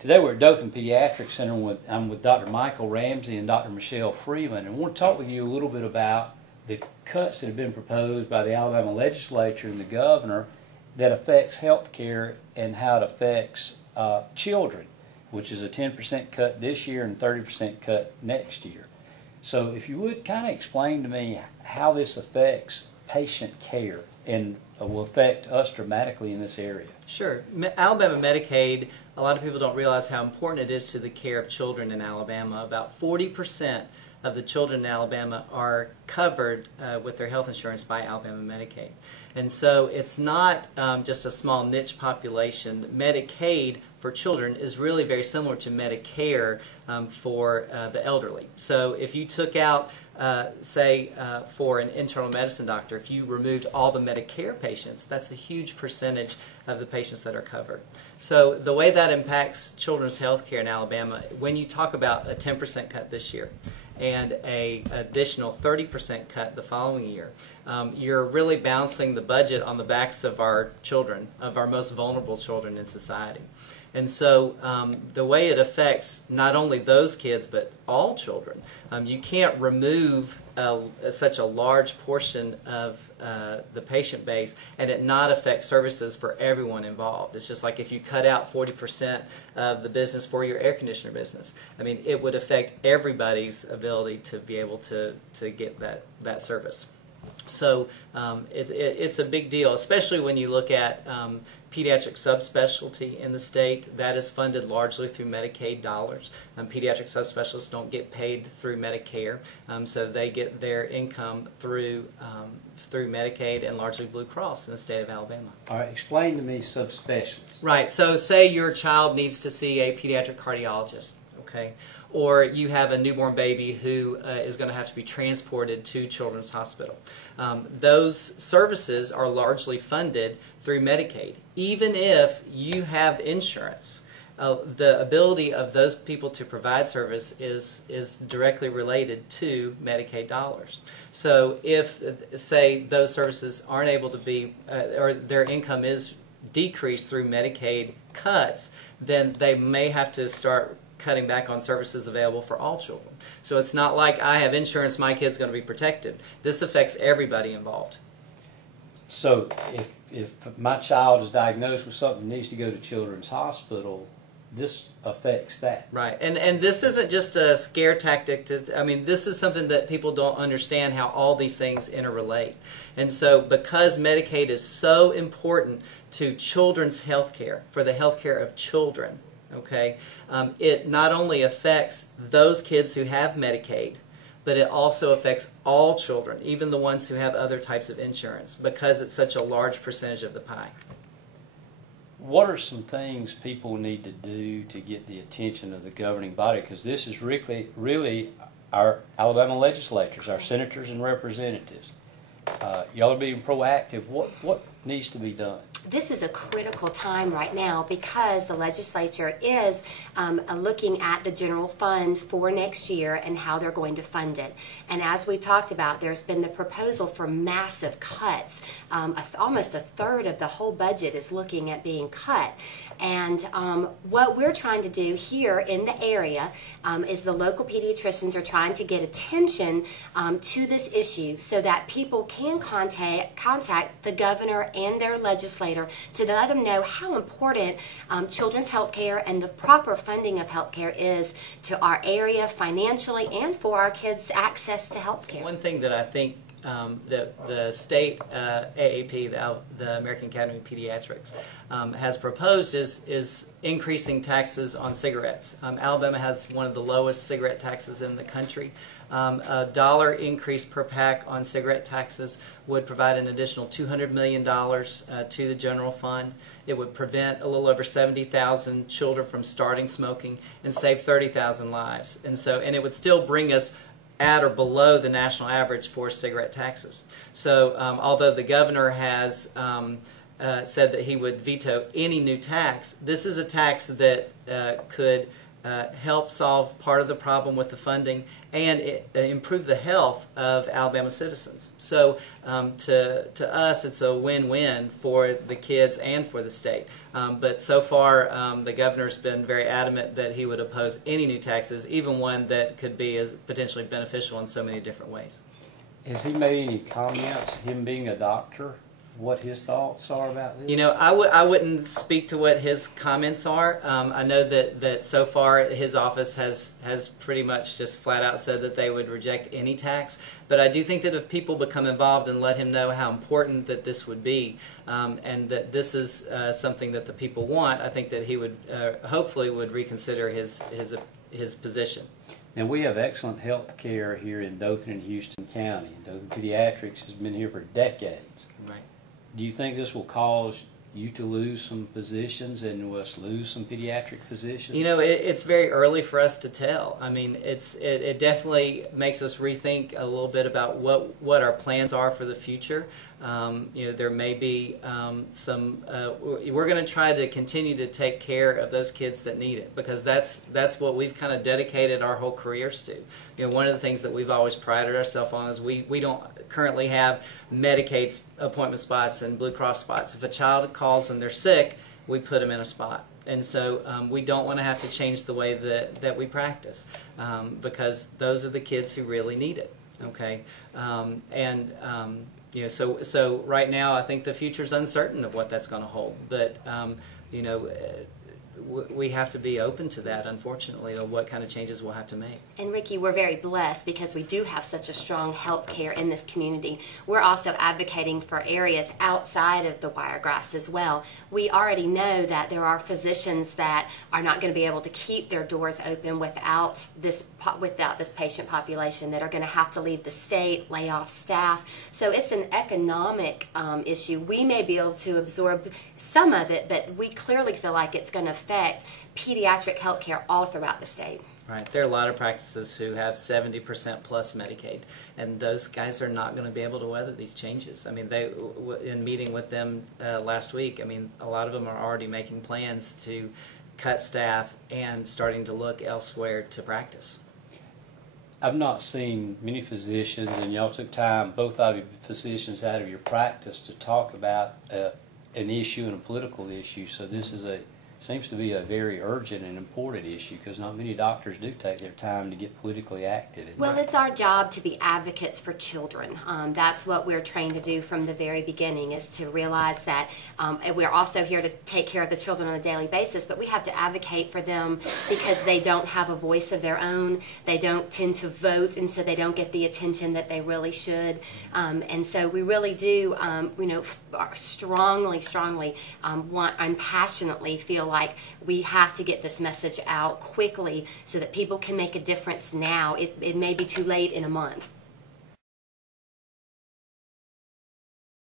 Today we're at Dothan Pediatric Center. I'm with Dr. Michael Ramsey and Dr. Michelle Freeman, and I want to talk with you a little bit about the cuts that have been proposed by the Alabama legislature and the governor that affects health care and how it affects children, which is a 10% cut this year and 30% cut next year. So if you would kind of explain to me how this affects patient care and will affect us dramatically in this area. Sure. Alabama Medicaid, a lot of people don't realize how important it is to the care of children in Alabama. About 40% of the children in Alabama are covered with their health insurance by Alabama Medicaid. And so it's not just a small niche population. Medicaid for children is really very similar to Medicare for the elderly. So if you took out, say, for an internal medicine doctor, if you removed all the Medicare patients, that's a huge percentage of the patients that are covered. So the way that impacts children's health care in Alabama, when you talk about a 10% cut this year and an additional 30% cut the following year, you're really balancing the budget on the backs of our children, of our most vulnerable children in society. And so the way it affects not only those kids but all children, you can't remove such a large portion of the patient base and it not affect services for everyone involved. It's just like if you cut out 40% of the business for your air conditioner business. I mean, it would affect everybody's ability to be able to get that service. So it's a big deal, especially when you look at pediatric subspecialty in the state. That is funded largely through Medicaid dollars. Pediatric subspecialists don't get paid through Medicare, so they get their income through Medicaid and largely Blue Cross in the state of Alabama. All right, explain to me subspecialists. Right, so say your child needs to see a pediatric cardiologist. Okay. Or you have a newborn baby who is going to have to be transported to Children's Hospital. Those services are largely funded through Medicaid. Even if you have insurance, the ability of those people to provide service is directly related to Medicaid dollars. So if, say, those services aren't able to be, or their income is decreased through Medicaid cuts, then they may have to start cutting back on services available for all children. So it's not like I have insurance, my kid's going to be protected. This affects everybody involved. So if my child is diagnosed with something and needs to go to Children's Hospital, this affects that. Right, and this isn't just a scare tactic. I mean, this is something that people don't understand how all these things interrelate. And so because Medicaid is so important to children's health care, for the health care of children, okay, it not only affects those kids who have Medicaid, but it also affects all children, even the ones who have other types of insurance, because it's such a large percentage of the pie. What are some things people need to do to get the attention of the governing body? Because this is really our Alabama legislators, our senators and representatives. Y'all are being proactive. What needs to be done? This is a critical time right now because the legislature is looking at the general fund for next year and how they're going to fund it. And as we talked about, there's been the proposal for massive cuts. Almost a third of the whole budget is looking at being cut. And what we're trying to do here in the area is the local pediatricians are trying to get attention to this issue so that people can contact the governor and their legislator to let them know how important children's health care and the proper funding of health care is to our area financially and for our kids' access to health care. One thing that I think that the state AAP, the American Academy of Pediatrics, has proposed is increasing taxes on cigarettes. Alabama has one of the lowest cigarette taxes in the country. A $1 increase per pack on cigarette taxes would provide an additional $200 million to the general fund. It would prevent a little over 70,000 children from starting smoking and save 30,000 lives. And it would still bring us at or below the national average for cigarette taxes. So although the governor has said that he would veto any new tax, this is a tax that could help solve part of the problem with the funding and improve the health of Alabama citizens. So to us, it's a win-win for the kids and for the state. But so far, the governor's been very adamant that he would oppose any new taxes, even one that could be as potentially beneficial in so many different ways. Has he made any comments, him being a doctor, what his thoughts are about this? You know, I wouldn't speak to what his comments are. I know that so far his office has pretty much just flat out said that they would reject any tax. But I do think that if people become involved and let him know how important that this would be, and that this is something that the people want, I think that he would hopefully would reconsider his position. Now, we have excellent health care here in Dothan and Houston County. Dothan Pediatrics has been here for decades. Right. Do you think this will cause you to lose some positions and us lose some pediatric physicians? You know, it's very early for us to tell. I mean, it definitely makes us rethink a little bit about what our plans are for the future. You know, there may be some. We're going to try to continue to take care of those kids that need it, because that's what we've kind of dedicated our whole careers to. You know, one of the things that we've always prided ourselves on is we don't currently have Medicaid appointment spots and Blue Cross spots. If a child calls and they're sick, we put them in a spot. And so we don't want to have to change the way that we practice, because those are the kids who really need it. Okay, you know, so right now I think the future's uncertain of what that's going to hold. But you know, we have to be open to that, unfortunately, of what kind of changes we'll have to make. And Ricky, we're very blessed because we do have such a strong health care in this community. We're also advocating for areas outside of the Wiregrass as well. We already know that there are physicians that are not going to be able to keep their doors open without this patient population, that are going to have to leave the state, lay off staff. So it's an economic issue. We may be able to absorb some of it, but we clearly feel like it's going to affect pediatric health care all throughout the state. Right. There are a lot of practices who have 70% plus Medicaid, and those guys are not going to be able to weather these changes. I mean, in meeting with them last week, I mean, a lot of them are already making plans to cut staff and starting to look elsewhere to practice. I've not seen many physicians, and y'all took time, both of you physicians, out of your practice to talk about an issue and a political issue. So this is seems to be a very urgent and important issue, because not many doctors do take their time to get politically active. Well, it's our job to be advocates for children. That's what we're trained to do from the very beginning, is to realize that we're also here to take care of the children on a daily basis, but we have to advocate for them because they don't have a voice of their own. They don't tend to vote, and so they don't get the attention that they really should. And so we really do, you know, strongly want and passionately feel like we have to get this message out quickly so that people can make a difference now. It may be too late in a month.